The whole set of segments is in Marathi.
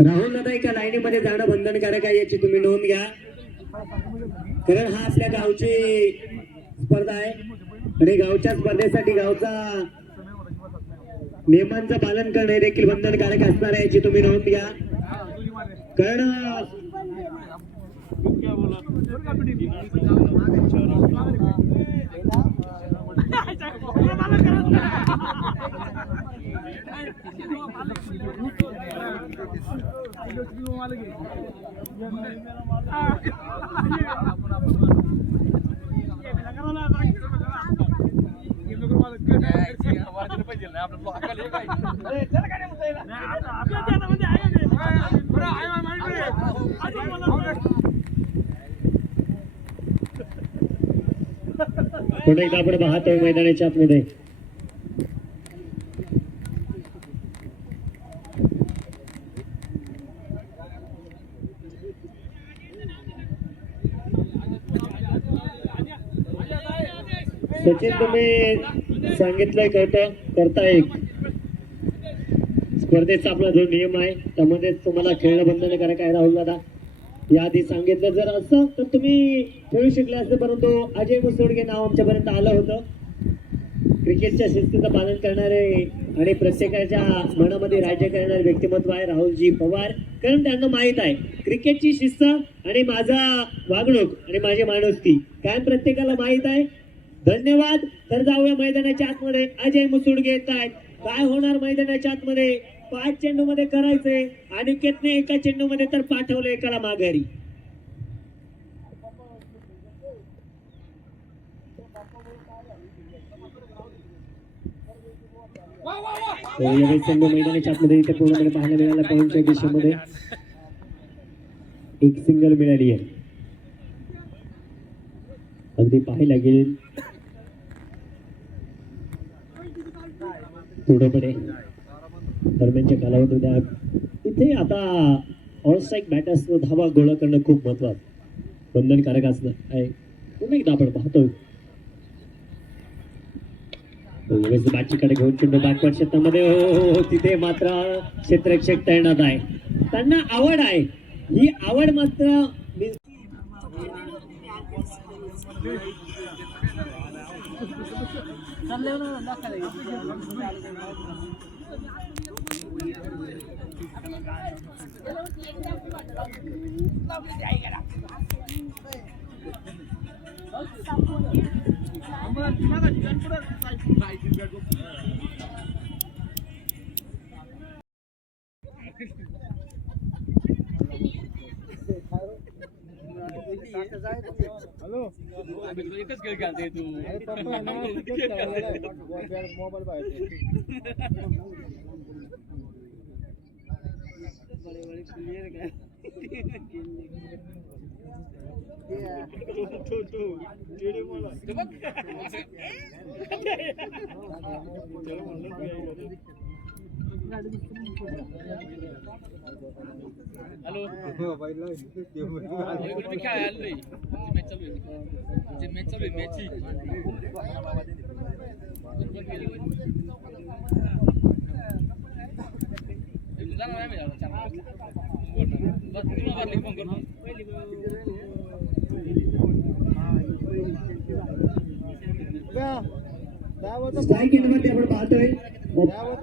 राहुल दादा एका लाईनीमध्ये जाणं बंधनकारक आहे, याची तुम्ही नोंद घ्या, कारण हा आपल्या गावची स्पर्धा आहे आणि गावच्या स्पर्धेसाठी गावचा नियमांचं पालन करणे देखील बंधनकारक असणार आहे, याची तुम्ही नोंद घ्या, कारण पुन्हा एकदा आपण पाहतोय मैदानाच्या आतमध्ये सचिन, तुम्ही सांगितलंय करता एक स्पर्धेचा आपला जो नियम आहे त्यामध्ये तुम्हाला खेळणं बंधनकारक आहे. राहुल दादा याआधी सांगितलं, जर असं तर तुम्ही खेळू शकले असते, परंतु अजय मुसोडगे नाव आमच्यापर्यंत आलं होतं. क्रिकेटच्या शिस्तीचं पालन करणारे आणि प्रत्येकाच्या मनामध्ये राज्य करणारे व्यक्तिमत्व आहे राहुलजी पवार, कारण त्यांना माहित आहे क्रिकेटची शिस्त आणि माझा वागणूक आणि माझी माणुसकी काय प्रत्येकाला माहित आहे. धन्यवाद. तर जाऊया मैदानाच्या आतमध्ये. अजय मुसोडगे येत आहेत. काय होणार मैदानाच्या आतमध्ये? 5 चेंडू मध्ये करायचे आणि केतने एका चेंडू मध्ये तर पाठवलं एकाला माघारी. चेंडू मैदानाच्या आतमध्ये इथे पूर्णपणे पाहायला मिळाला. पॉईंटच्या दिशेमध्ये एक सिंगल मिळाली आहे. अगदी पाहायला गेल पूर्णपणे दरम्यानच्या कालावधीमध्ये इथे आता ऑल स्ट्राईक बॅटर्स धावा गोळा करणं खूप महत्वाचं बंधनकारक असणं आहे. पुन्हा एकदा आपण पाहतोय बाटचीकडे घेऊन चेंडू बॅकवर्ड क्षेत्रामध्ये. हो, तिथे मात्र क्षेत्ररक्षक तैनात आहे. त्यांना आवड आहे, ही आवड मात्र हॅलो, एकच खेळ खेळते तू. मोबाईल पाहिजे. हॅलो, काय आलं रे? मॅच चालू आहे मॅच. स्ट्राइक इनमध्ये आपण पाहतोय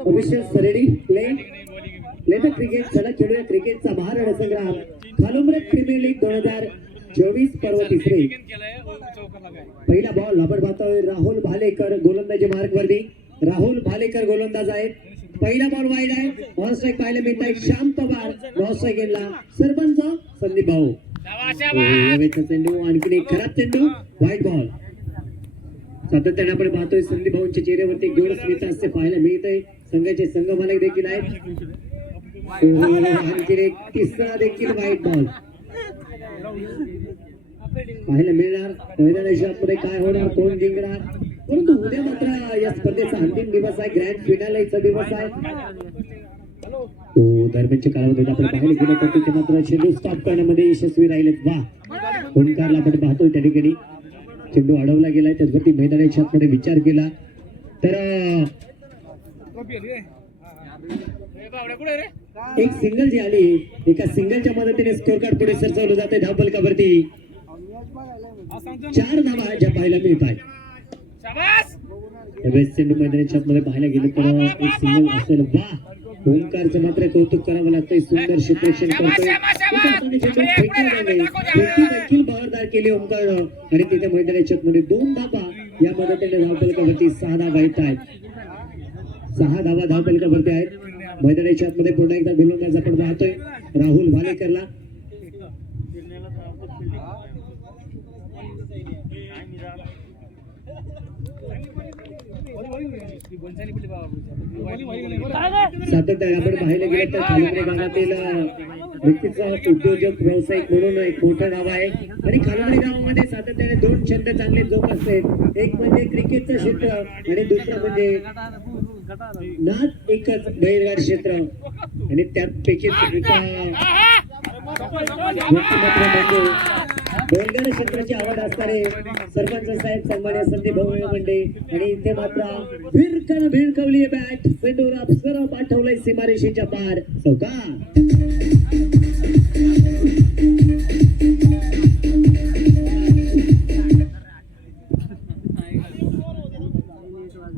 अभिषेक सरेडी प्ले क्रिकेट. चला खेळूया क्रिकेटचा महारण संग्राम खालुमरत प्रीमियर लीग 2024 पर्व तिसरे. पहिला बॉल आपण पाहतोय राहुल भालेकर गोलंदाजी मार्ग वरती. राहुल भालेकर गोलंदाज आहेत. पहिला बॉल वाईड आहे. ऑन स्ट्राइक पाहायला मिळत आहे. श्याम पवार नॉन स्ट्राइक गेला. सरपंच संदीप भाऊ. चेंडू आणखी एक खराब चेंडू. Wide ball. सातत्याने आपण पाहतोय संदीप भाऊंच्या चेहऱ्यावरती गोड स्मित हास्य पाहायला मिळत आहे. संघाचे संघ मालक देखील आहेत. आणखी एक तिसरा देखील वाईट बॉल पाहायला मिळणार. मैदानाच्या आतमध्ये काय होणार, कोण जिंकणार, परंतु उद्या मात्र या स्पर्धेचा अंतिम दिवस आहे. ग्रँड फिनालेचा दिवस आहे. दरम्यानच्या कालावधीत आपण पाहिलं गेलं तर तिथे मात्र चेंडू स्टॉप करण्यामध्ये यशस्वी राहिलेत. वा ओंकारला आपण पाहतोय त्या ठिकाणी चेंडू अडवला गेलाय. त्याचवरती मैदानाच्या आतमध्ये विचार केला तर एक सिंगल जी आली, एका सिंगलच्या मदतीने स्कोर कार्ड पुढे सरकवलं जाते. धावफलकावरती 4 धावा ज्या पाहायला मिळत आहेत. वेस्ट चेंडू मैदानाच्या आतमध्ये पाहायला गेलं तर एक सिंगल असेल. वा ओंकारचं मात्र कौतुक करावं लागतंय. सुंदर क्षेत्ररक्षण करतोय. देखील बहरदार केली ओंकार आणि तिथे मैदानाच्या आतमध्ये 2 धावा या मदतीने धावफलकावरती 6 धावा येत आहेत. 6 धावा धावफलकावरती आहेत. मैदानाच्या आतमध्ये पुन्हा एकदा गोलंदाज आपण पाहतोय राहुल भालेकरला. सातत्याने आपण पाहिलं गेलं तर खालुमरे गावातील व्यक्तीचा उद्योजक व्यावसायिक म्हणून एक मोठं नाव आहे. आणि खालुमरे गावामध्ये सातत्याने 2 छंद चांगले जोपासले. एक म्हणजे क्रिकेटचं क्षेत्र आणि दुसरं म्हणजे नाच एकच बैलगाड क्षेत्र. आणि त्यापैकी बैलगाड क्षेत्राची आवड असणारे सरपंच साहेब सन्मान्य संदीप भाऊ म्हणजे. आणि इथे मात्र भिरकवली बॅट सेंडूर अप्सरा पाठवलंय सीमारेषेच्या पार. चौकार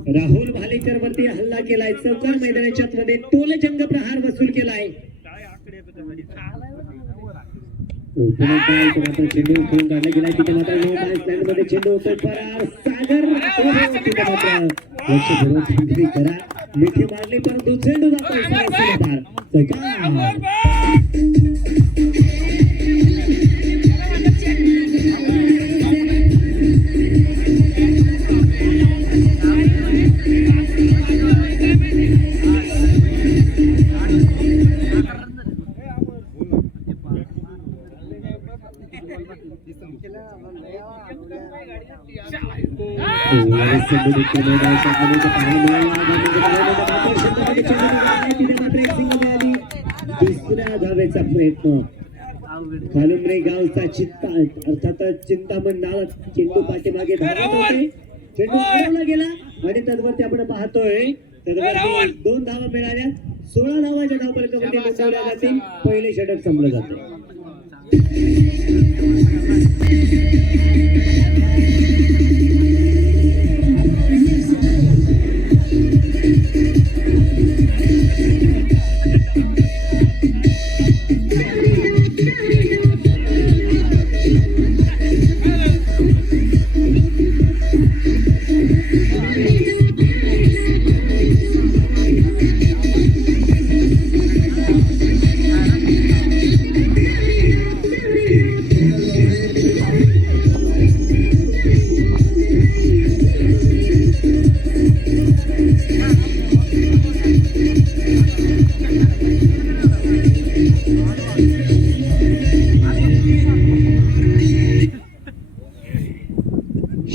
राहुल भालेकर वरती हल्ला केलाय. चौकार मैदानाच्या मध्ये टोलजंग प्रहार वसूल केलाय. चेंडू खेळून काढला गेलाय. तिथे मात्र नो बॅट स्टँड मध्ये चेंडू होतोय. फरार सागर तिथे मात्र लक्ष धरून विक्री करा. मिठी मारली परंतु चेंडू जातोय पार. चौकार दुसऱ्या धावेचा प्रयत्न. खालुमरे गावचा चित्ता अर्थातच चिंतामण नावात चेंडू पाठीमागे धावत होते. चेंडू अडवला गेला आणि तद्वरती आपण पाहतोय तद्वरती 2 धावा मिळाल्या. 16 धावाच्या धावफलकामध्ये नोंदवल्या जातील. पहिले षटक संपलं जाते.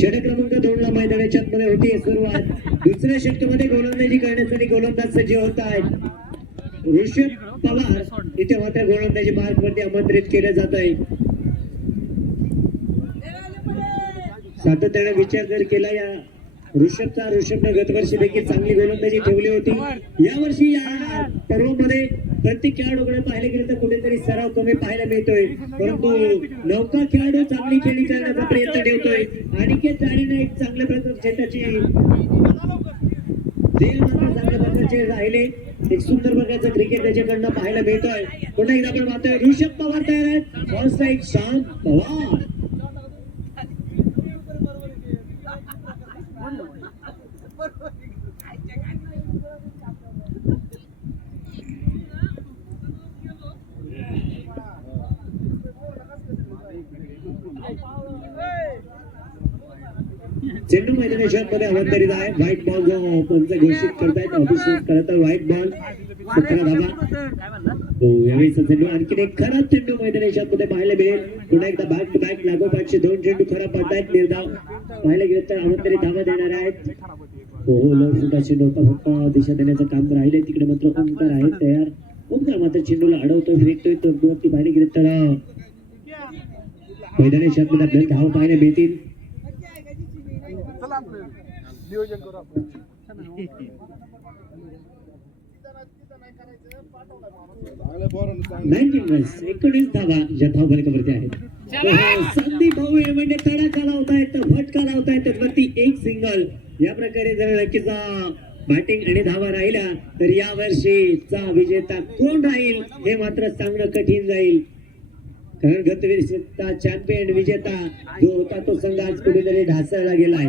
षटक क्रमांक 2 ला मैदानाच्या मध्ये होती सुरुवात. दुसऱ्या षटकामध्ये गोलंदाजी करण्यासाठी गोलंदाज सज्ज होत आहेत. ऋषभ पवार इथे मात्र गोलंदाजी मार्ग मध्ये आमंत्रित केलं जात आहे. सातत्याने विचार जर केला या ऋषभने गतवर्षी देखील चांगली गोलंदाजी ठेवली होती. यावर्षी या पर्वामध्ये प्रत्येक खेळाडूकडे पाहिले गेले तर कुठेतरी सराव कमी पाहायला मिळतोय. परंतु नौका खेळाडू चांगली खेळी करण्याचा प्रयत्न ठेवतोय. अनिकेत जाणीने एक चांगल्या प्रकारचे त्याची चांगल्या प्रकारचे राहिले. एक सुंदर प्रकारचं क्रिकेट त्याच्याकडनं पाहायला मिळतोय. पुन्हा एकदा आपण पाहतोय ऋषभ पवार तयार आहेत. फर्स्ट स्ट्राईक शांत पवार. चेंडू मैदानाच्या मध्ये अवंतरित आहे. व्हाईट बॉल जो पंच घोषित करतायत ऑफिशियल करत व्हाईट बॉल 17 धावा. हो यावेळी चेंडू आणखी एक खरा चेंडू मैदानाच्या मध्ये पाहायला मिळेल. पुन्हा एकदा बॅक टू बॅक लागोपाठचे 2 चेंडू खरा पडतायत. निर्धाव पाहायला गेलं तर अवंतरित धावा देणार आहेत. हो लोकसुद्धा चेंडू फक्त दिशा देण्याचं काम राहिले. तिकडे मात्र ओमकार आहे तयार. ओमकार मात्र चेंडूला अडवतोय फेकतोय तर वरती पाहायला गेलं तर मैदानाच्या मध्ये आपल्याला धाव पाहायला मिळतील. नियोजन करू आपण 19 रन्स 19 धावा ज्या धाव फलकावरती आहेत. संदीप भाऊ हे म्हणजे तडाखा लावतायत फटका लावतायत वरती एक सिंगल. या प्रकारे जर नक्कीचा बॅटिंग आणि धावा राहिला तर या वर्षीचा विजेता कोण राहील हे मात्र सांगणं कठीण जाईल. कारण गतवर्षीचा चॅम्पियन विजेता जो होता तो संघ आज कुठेतरी ढासळला गेलाय.